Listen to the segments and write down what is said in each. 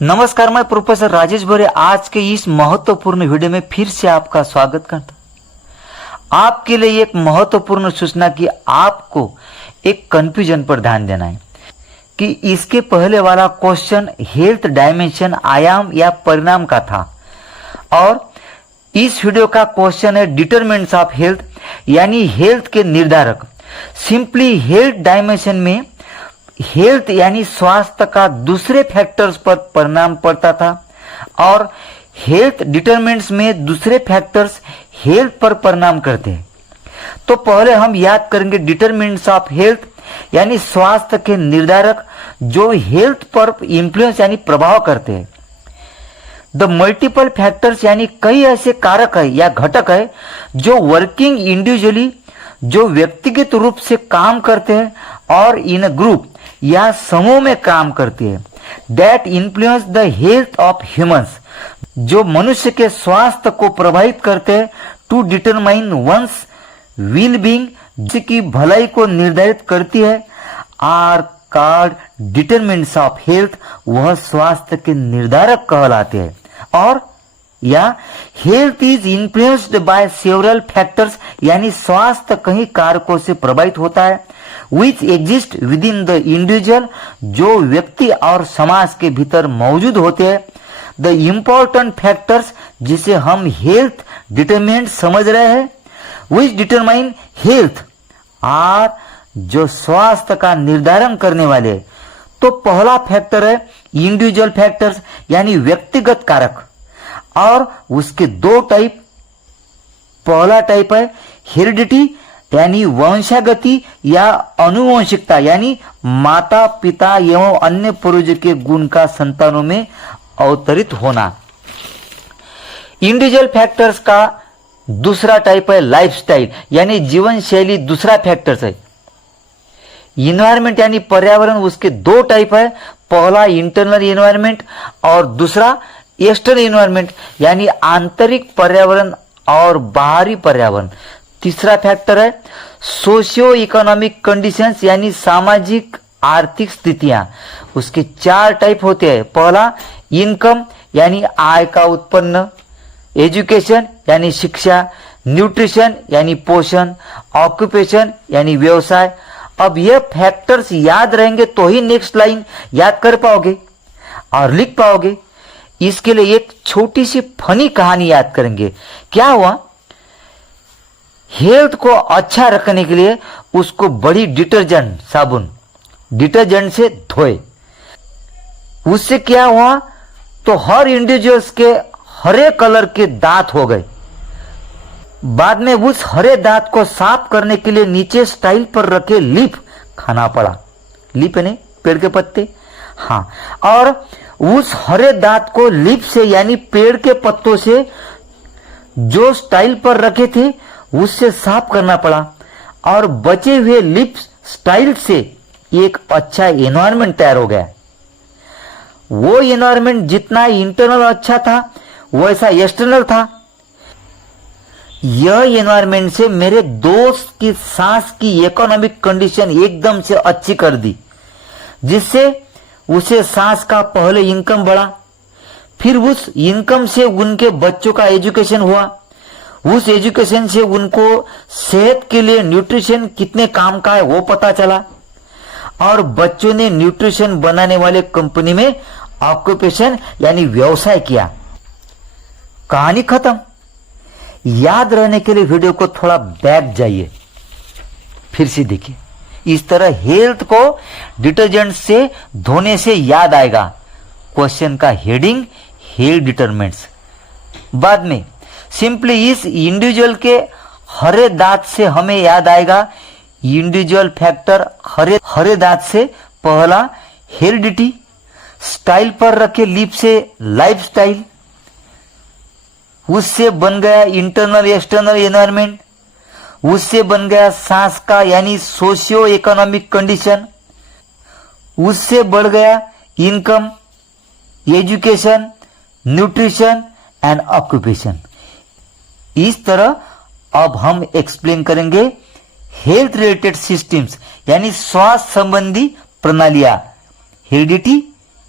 नमस्कार, मैं प्रोफेसर राजेश भोरे आज के इस महत्वपूर्ण वीडियो में फिर से आपका स्वागत करता हूं। आपके लिए एक महत्वपूर्ण सूचना कि आपको एक कंफ्यूजन पर ध्यान देना है कि इसके पहले वाला क्वेश्चन हेल्थ डायमेंशन आयाम या परिणाम का था और इस वीडियो का क्वेश्चन है डिटरमिनेंट्स ऑफ हेल्थ यानी हेल्थ के निर्धारक। सिंपली हेल्थ डायमेंशन में हेल्थ यानी स्वास्थ्य का दूसरे फैक्टर्स पर परिणाम पड़ता था और हेल्थ डिटरमिनेंट्स में दूसरे फैक्टर्स हेल्थ पर परिणाम करते हैं। तो पहले हम याद करेंगे डिटरमिनेंट्स ऑफ हेल्थ यानी स्वास्थ्य के निर्धारक जो हेल्थ पर इंफ्लुएंस यानी प्रभाव करते हैं। द मल्टीपल फैक्टर्स यानी कई ऐसे कारक है या घटक है जो वर्किंग इंडिविजुअली जो व्यक्तिगत रूप से काम करते हैं और इन ग्रुप या समूह में काम करती है। That influence the health of humans जो मनुष्य के स्वास्थ्य को प्रभावित करते हैं to determine one's well being जिसकी भलाई को निर्धारित करती है are called determinants of health. वह स्वास्थ्य के निर्धारक कहलाते हैं और या health is influenced by several factors यानी स्वास्थ्य कई कारकों से प्रभावित होता है which exist within the individual जो व्यक्ति और समाज के भीतर मौजूद होते हैं। द इम्पोर्टेंट फैक्टर्स जिसे हम हेल्थ डिटरमिनेंट समझ रहे हैं विच डिटरमाइन हेल्थ आर जो स्वास्थ्य का निर्धारण करने वाले। तो पहला फैक्टर है इंडिविजुअल फैक्टर्स यानी व्यक्तिगत कारक और उसके दो टाइप। पहला टाइप है हेरिडिटी यानी वंशागति या अनुवंशिकता यानी माता पिता एवं अन्य पूर्वज के गुण का संतानों में अवतरित होना। इंडिविजुअल फैक्टर्स का दूसरा टाइप है लाइफस्टाइल यानी जीवन शैली। दूसरा फैक्टर्स है इन्वायरमेंट यानी पर्यावरण। उसके दो टाइप है, पहला इंटरनल एनवायरमेंट और दूसरा एक्सटर्नल एनवायरमेंट यानी आंतरिक पर्यावरण और बाहरी पर्यावरण। तीसरा फैक्टर है सोशियो इकोनॉमिक कंडीशंस यानी सामाजिक आर्थिक स्थितियां। उसके चार टाइप होते हैं, पहला इनकम यानी आय का उत्पन्न, एजुकेशन यानी शिक्षा, न्यूट्रिशन यानी पोषण, ऑक्यूपेशन यानी व्यवसाय। अब ये फैक्टर्स याद रहेंगे तो ही नेक्स्ट लाइन याद कर पाओगे और लिख पाओगे। इसके लिए एक छोटी सी फनी कहानी याद करेंगे। क्या हुआ, हेल्थ को अच्छा रखने के लिए उसको बड़ी डिटर्जेंट साबुन डिटर्जेंट से धोए। उससे क्या हुआ तो हर इंडिविजुअल्स के हरे कलर के दांत हो गए। बाद में उस हरे दांत को साफ करने के लिए नीचे स्टाइल पर रखे लीफ खाना पड़ा। लीफ यानी पेड़ के पत्ते, हाँ। और उस हरे दांत को लीफ से यानी पेड़ के पत्तों से जो स्टाइल पर रखे थे उससे साफ करना पड़ा और बचे हुए लीफ स्टाइल से एक अच्छा एनवायरनमेंट तैयार हो गया। वो एनवायरनमेंट जितना इंटरनल अच्छा था वैसा एक्सटर्नल था। यह एनवायरनमेंट से मेरे दोस्त की सांस की इकोनॉमिक कंडीशन एकदम से अच्छी कर दी, जिससे उसे सांस का पहले इनकम बढ़ा, फिर उस इनकम से उनके बच्चों का एजुकेशन हुआ, उस एजुकेशन से उनको सेहत के लिए न्यूट्रिशन कितने काम का है वो पता चला और बच्चों ने न्यूट्रिशन बनाने वाले कंपनी में ऑक्यूपेशन यानी व्यवसाय किया। कहानी खत्म। याद रहने के लिए वीडियो को थोड़ा बैक जाइए, फिर से देखिए। इस तरह हेल्थ को डिटर्जेंट से धोने से याद आएगा। क्वेश्चन का हेडिंग हेल्थ डिटरमिनेंट्स। बाद में सिंपली इस इंडिविजुअल के हरे दांत से हमें याद आएगा इंडिविजुअल फैक्टर। हरे दांत से पहला हेरिडिटी, स्टाइल पर रखे लीफ से लाइफस्टाइल, उससे बन गया इंटरनल एक्सटर्नल एनवायरनमेंट, उससे बन गया सांस का यानी सोशियो इकोनॉमिक कंडीशन, उससे बढ़ गया income, education, nutrition and occupation. इस तरह अब हम एक्सप्लेन करेंगे हेल्थ रिलेटेड सिस्टम्स यानी स्वास्थ्य संबंधी प्रणालियां। हेरिडिटी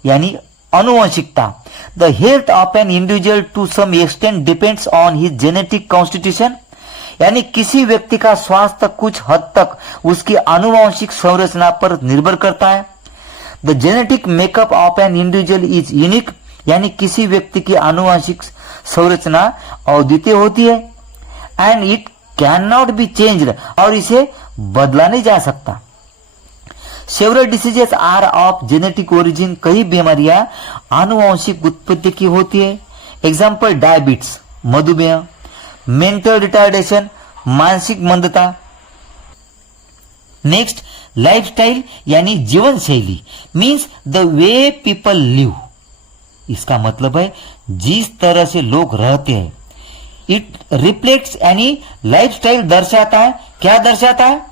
यानी अनुवंशिकता। The health of an individual to some extent depends on his genetic constitution, यानी किसी व्यक्ति का स्वास्थ्य कुछ हद तक उसकी आनुवंशिक संरचना पर निर्भर करता है। The genetic makeup of an individual is unique, यानी किसी व्यक्ति की आनुवंशिक संरचना अद्वितीय होती है। And it can not be changed, और इसे बदला नहीं जा सकता। Several diseases are of genetic origin, कई बीमारियां आनुवंशिक उत्पत्ति की होती है। एग्जाम्पल डायबिटीज, मधुमेह, मेंटल रिटार्डेशन, मानसिक मंदता। नेक्स्ट, लाइफस्टाइल यानी जीवन शैली, means the way people live, इसका मतलब है जिस तरह से लोग रहते हैं। इट रिफ्लेक्ट्स यानी लाइफस्टाइल दर्शाता है, क्या दर्शाता है?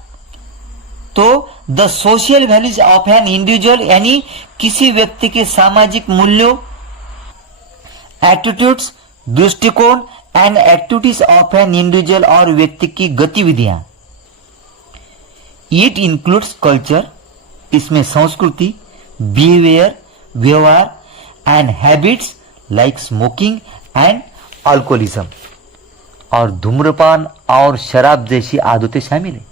तो the social values of an individual, यानी किसी व्यक्ति के सामाजिक मूल्यों, एटीट्यूड्स, दृष्टिकोण and activities of an individual, और व्यक्ति की गतिविधियां। इट इंक्लूड्स कल्चर, इसमें संस्कृति, बिहेवियर, व्यवहार and habits like smoking and alcoholism, और धूम्रपान और शराब जैसी आदतें शामिल है।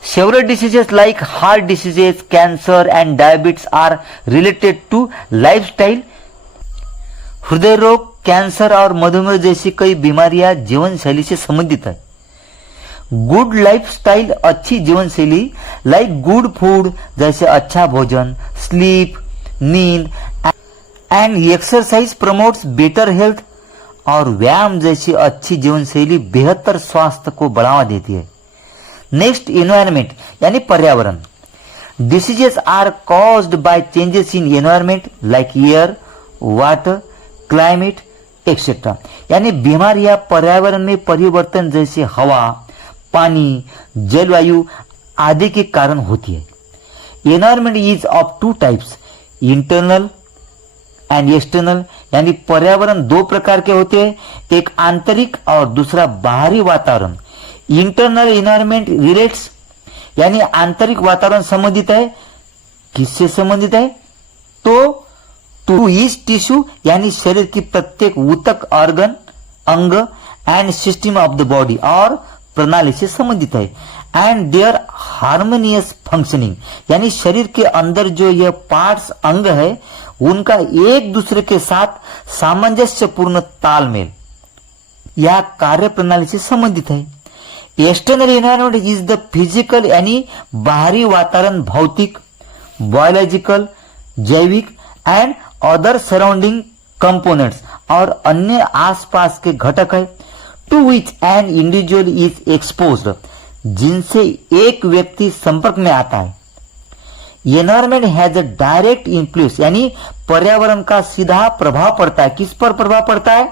Several diseases like heart diseases, cancer and diabetes are related to lifestyle. हृदय रोग, कैंसर और मधुमेह जैसी कई बीमारियां जीवन शैली से संबंधित है। गुड लाइफस्टाइल, अच्छी जीवन शैली, लाइक गुड फूड, जैसे अच्छा भोजन, स्लीप, नींद and exercise promotes better health, और व्यायाम जैसी अच्छी जीवन शैली बेहतर स्वास्थ्य को बढ़ावा देती है। नेक्स्ट, एनवायरमेंट यानी पर्यावरण। Diseases are caused by changes in environment like air, water, climate etcetera, यानी बीमारियां पर्यावरण में परिवर्तन जैसे हवा, पानी, जलवायु आदि के कारण होती है। Environment is of two types, internal and external, यानी पर्यावरण दो प्रकार के होते हैं, एक आंतरिक और दूसरा बाहरी वातावरण। इंटरनल एनवायरमेंट रिलेट्स, यानी आंतरिक वातावरण संबंधित है, किससे संबंधित है? तो टू ईच टिश्यू, यानी शरीर की प्रत्येक ऊतक, ऑर्गन, अंग and system of the body, और प्रणाली से संबंधित है। एंड देयर हार्मोनियस फंक्शनिंग, यानी शरीर के अंदर जो यह पार्ट्स, अंग है, उनका एक दूसरे के साथ सामंजस्यपूर्ण तालमेल या कार्य प्रणाली से संबंधित है। External environment is the physical, यानी बाहरी वातावरण भौतिक, बायोलॉजिकल, जैविक एंड अदर सराउंडिंग कंपोनेंट्स, और अन्य आसपास के घटक है। To which an individual is exposed, जिनसे एक व्यक्ति संपर्क में आता है। Environment has a direct influence, यानी पर्यावरण का सीधा प्रभाव पड़ता है। किस पर प्रभाव पड़ता है?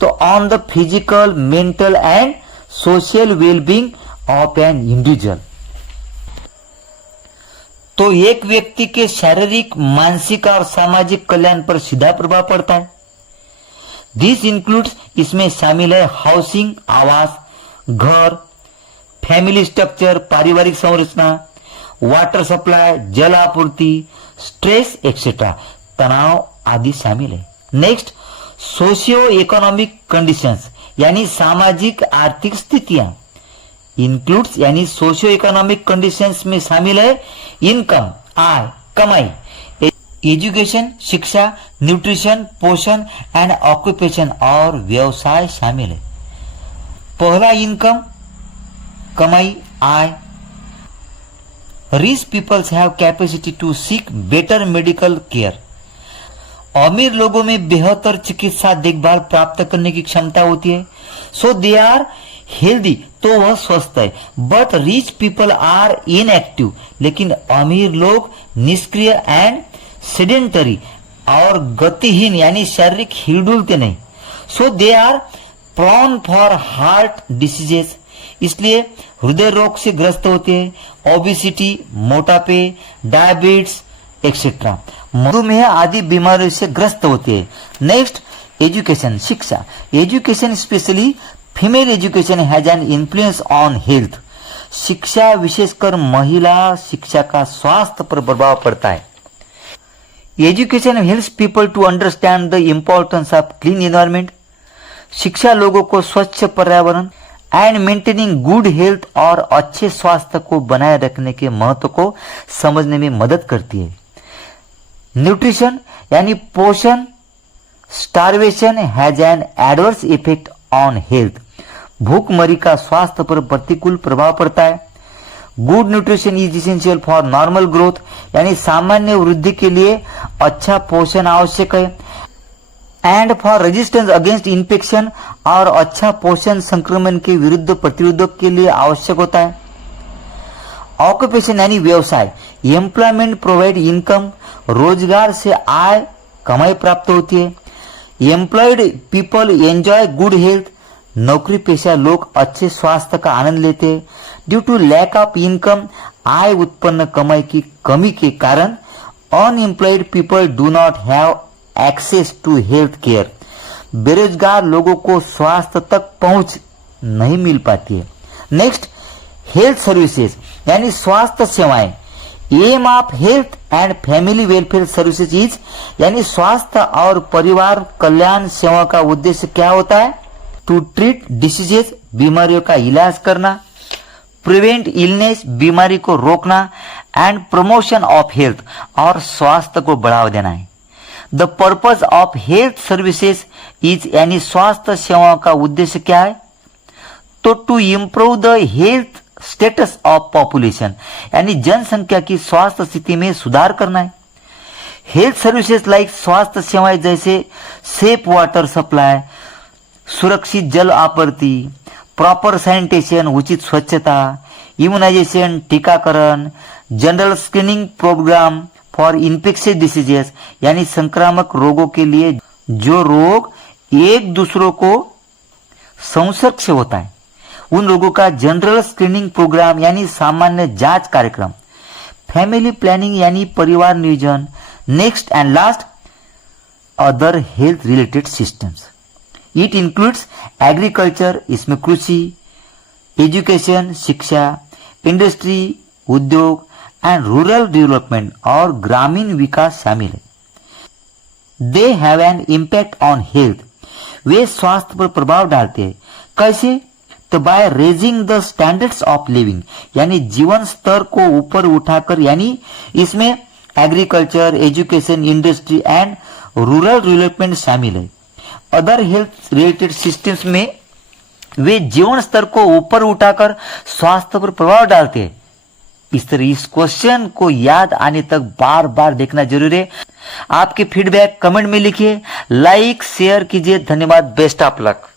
तो on the physical, mental and social wellbeing of an individual. तो एक व्यक्ति के शारीरिक, मानसिक और सामाजिक कल्याण पर सीधा प्रभाव पड़ता है। दिस इंक्लूड्स, इसमें शामिल है हाउसिंग, आवास, घर, फैमिली स्ट्रक्चर, पारिवारिक संरचना, वाटर सप्लाई, जल आपूर्ति, स्ट्रेस एक्सेट्रा, तनाव आदि शामिल है। नेक्स्ट, सोशियो इकोनॉमिक कंडीशंस, यानी सामाजिक आर्थिक स्थितियां। इंक्लूड्स, यानी सोशियो इकोनॉमिक कंडीशंस में शामिल है इनकम, आय, कमाई, एजुकेशन, शिक्षा, न्यूट्रिशन, पोषण एंड ऑक्यूपेशन, और व्यवसाय शामिल है। पहला इनकम, कमाई, आय। Rich peoples have capacity to seek better medical care, अमीर लोगों में बेहतर चिकित्सा देखभाल प्राप्त करने की क्षमता होती है। सो दे आर हेल्दी, तो वह स्वस्थ है। But rich people are inactive, लेकिन अमीर लोग निष्क्रिय एंड सेडेंटरी, और गतिहीन, यानी शारीरिक हिलडुलते नहीं। So they are prone for heart diseases, इसलिए हृदय रोग से ग्रस्त होते हैं। ओबेसिटी, मोटापे, डायबिटीज एक्सेट्रा, मधुमेह आदि बीमारियों से ग्रस्त होते हैं। नेक्स्ट, एजुकेशन, शिक्षा। Education specially female education has an influence on health, शिक्षा विशेषकर महिला शिक्षा का स्वास्थ्य पर प्रभाव पड़ता है। Education helps people to understand the importance of clean environment. शिक्षा लोगों को स्वच्छ पर्यावरण एंड मेंटेनिंग गुड हेल्थ और अच्छे स्वास्थ्य को बनाए रखने के महत्व को समझने में मदद करती है। न्यूट्रिशन यानी पोषण, starvation has an adverse effect on health. भूखमरी का स्वास्थ्य पर प्रतिकूल प्रभाव पड़ता है। Good nutrition is essential for normal growth, यानी सामान्य वृद्धि के लिए अच्छा पोषण आवश्यक है। And for resistance against infection, और अच्छा पोषण संक्रमण के विरुद्ध प्रतिरोधक के लिए आवश्यक होता है। ऑक्यूपेशन यानी व्यवसाय, एम्प्लॉयमेंट प्रोवाइड इनकम, रोजगार से आय कमाई प्राप्त होती है। Employed people enjoy good health, नौकरी पेशा लोग अच्छे स्वास्थ्य का आनंद लेते हैं। Due to lack of income, आय उत्पन्न कमाई की कमी के कारण unemployed people do not have access to health care, बेरोजगार लोगों को स्वास्थ्य तक पहुंच नहीं मिल पाती है। नेक्स्ट, हेल्थ सर्विसेज यानी स्वास्थ्य सेवाएं। Aim of health and family welfare services is, यानी स्वास्थ्य और परिवार कल्याण सेवा का उद्देश्य क्या होता है? टू ट्रीट डिसीजेज, बीमारियों का इलाज करना, प्रिवेंट इलनेस, बीमारी को रोकना, एंड प्रमोशन ऑफ हेल्थ, और स्वास्थ्य को बढ़ावा देना है। The purpose of health services is, यानी स्वास्थ्य सेवाओं का उद्देश्य क्या है? तो to improve the health status of population, यानी जनसंख्या की स्वास्थ्य स्थिति में सुधार करना है। हेल्थ सर्विसेज लाइक स्वास्थ्य सेवाएं जैसे सेफ वाटर सप्लाई, सुरक्षित जल आपूर्ति, प्रॉपर सैनिटेशन, उचित स्वच्छता, इम्यूनाइजेशन, टीकाकरण, general screening programme for infectious diseases, यानी संक्रामक रोगों के लिए जो रोग एक दूसरों को संसर्ग से होता है उन रोगों का जनरल स्क्रीनिंग प्रोग्राम यानी सामान्य जांच कार्यक्रम। फैमिली प्लानिंग यानी परिवार नियोजन। Next and last, other health related systems. It includes agriculture, इसमें कृषि, एजुकेशन शिक्षा, इंडस्ट्री उद्योग एंड रूरल डेवलपमेंट और ग्रामीण विकास शामिल है। They have an impact on health, वे स्वास्थ्य पर प्रभाव डालते हैं। कैसे? तो by raising the standards of living, यानी जीवन स्तर को ऊपर उठाकर, यानी इसमें agriculture, education, industry and rural development शामिल है। अदर हेल्थ रिलेटेड सिस्टम्स में वे जीवन स्तर को ऊपर उठाकर स्वास्थ्य पर प्रभाव डालते हैं। इस तरह इस क्वेश्चन को याद आने तक बार बार देखना जरूरी है। आपके फीडबैक कमेंट में लिखिए, लाइक शेयर कीजिए। धन्यवाद। Best of luck.